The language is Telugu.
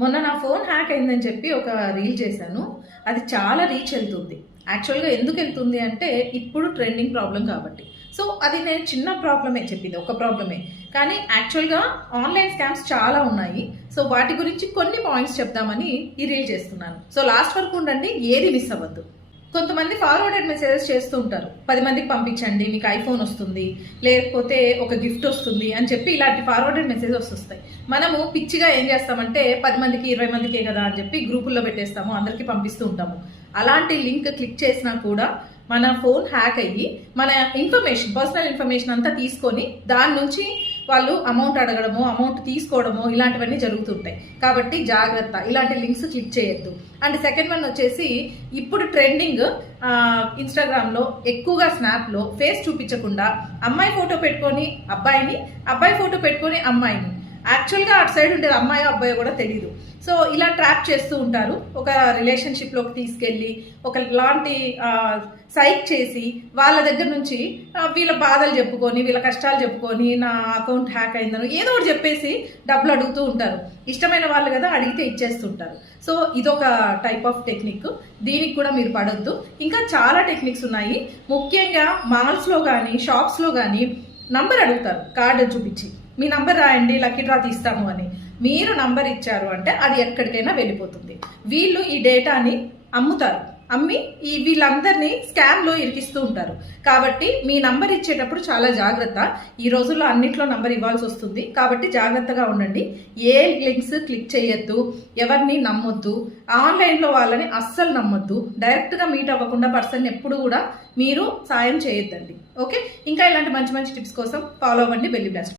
మొన్న నా ఫోన్ హ్యాక్ అయిందని చెప్పి ఒక రీల్ చేశాను. అది చాలా రీచ్ వెళ్తుంది. యాక్చువల్గా ఎందుకు వెళ్తుంది అంటే ఇప్పుడు ట్రెండింగ్ ప్రాబ్లం కాబట్టి. సో అది నేను చిన్న ప్రాబ్లమే చెప్పింది, ఒక ప్రాబ్లమే. కానీ యాక్చువల్గా ఆన్లైన్ స్కామ్స్ చాలా ఉన్నాయి. సో వాటి గురించి కొన్ని పాయింట్స్ చెప్దామని ఈ రీల్ చేస్తున్నాను. సో లాస్ట్ వరకు ఉండండి, ఏది మిస్ అవ్వద్దు. కొంతమంది ఫార్వర్డెడ్ మెసేజెస్ చేస్తూ ఉంటారు. 10 మందికి పంపించండి, మీకు ఐఫోన్ వస్తుంది, లేకపోతే ఒక గిఫ్ట్ వస్తుంది అని చెప్పి ఇలాంటి ఫార్వర్డెడ్ మెసేజెస్ వస్తాయి. మనము పిచ్చిగా ఏం చేస్తామంటే 10 మందికి 20 మందికే కదా అని చెప్పి గ్రూపుల్లో పెట్టేస్తాము, అందరికీ పంపిస్తూ ఉంటాము. అలాంటి లింక్ క్లిక్ చేసినా కూడా మన ఫోన్ హ్యాక్ అయ్యి మన ఇన్ఫర్మేషన్, పర్సనల్ ఇన్ఫర్మేషన్ అంతా తీసుకొని దాని నుంచి వాళ్ళు అమౌంట్ అడగడము, అమౌంట్ తీసుకోవడము ఇలాంటివన్నీ జరుగుతుంటాయి. కాబట్టి జాగ్రత్త, ఇలాంటి లింక్స్ క్లిక్ చేయొద్దు. అండ్ సెకండ్ వన్ వచ్చేసి ఇప్పుడు ట్రెండింగ్ ఇన్స్టాగ్రామ్లో ఎక్కువగా స్నాప్లో ఫేస్ చూపించకుండా అమ్మాయి ఫోటో పెట్టుకొని అబ్బాయిని, అబ్బాయి ఫోటో పెట్టుకొని అమ్మాయిని, యాక్చువల్గా అటు సైడ్ ఉండేది అమ్మాయో అబ్బాయో కూడా తెలియదు. సో ఇలా ట్రాప్ చేస్తూ ఉంటారు. ఒక రిలేషన్షిప్లోకి తీసుకెళ్ళి ఒక లాంటి సైక్ చేసి వాళ్ళ దగ్గర నుంచి వీళ్ళ బాధలు చెప్పుకొని, వీళ్ళ కష్టాలు చెప్పుకొని, నా అకౌంట్ హ్యాక్ అయిందని ఏదో ఒకటి చెప్పేసి డబ్బులు అడుగుతూ ఉంటారు. ఇష్టమైన వాళ్ళు కదా, అడిగితే ఇచ్చేస్తుంటారు. సో ఇదొక టైప్ ఆఫ్ టెక్నిక్. దీనికి కూడా మీరు పడొద్దు. ఇంకా చాలా టెక్నిక్స్ ఉన్నాయి. ముఖ్యంగా మాల్స్లో కానీ షాప్స్లో కానీ నంబర్ అడుగుతారు, కార్డు చూపించి మీ నంబర్ రాయండి, లక్కీ డ్రా తీస్తాము అని. మీరు నంబర్ ఇచ్చారు అంటే అది ఎక్కడికైనా వెళ్ళిపోతుంది. వీళ్ళు ఈ డేటాని అమ్ముతారు, అమ్మి వీళ్ళందరినీ స్కామ్లో ఇరికిస్తూ ఉంటారు. కాబట్టి మీ నంబర్ ఇచ్చేటప్పుడు చాలా జాగ్రత్త. ఈ రోజుల్లో అన్నిట్లో నంబర్ ఇవ్వాల్సి వస్తుంది. కాబట్టి జాగ్రత్తగా ఉండండి. ఏ లింక్స్ క్లిక్ చేయొద్దు, ఎవరిని నమ్మొద్దు, ఆన్లైన్లో వాళ్ళని అస్సలు నమ్మొద్దు. డైరెక్ట్గా మీట్ అవ్వకుండా పర్సన్ ఎప్పుడు కూడా మీరు సాయం చేయొద్దండి. ఓకే, ఇంకా ఇలాంటి మంచి మంచి టిప్స్ కోసం ఫాలో అవ్వండి. Belly blast.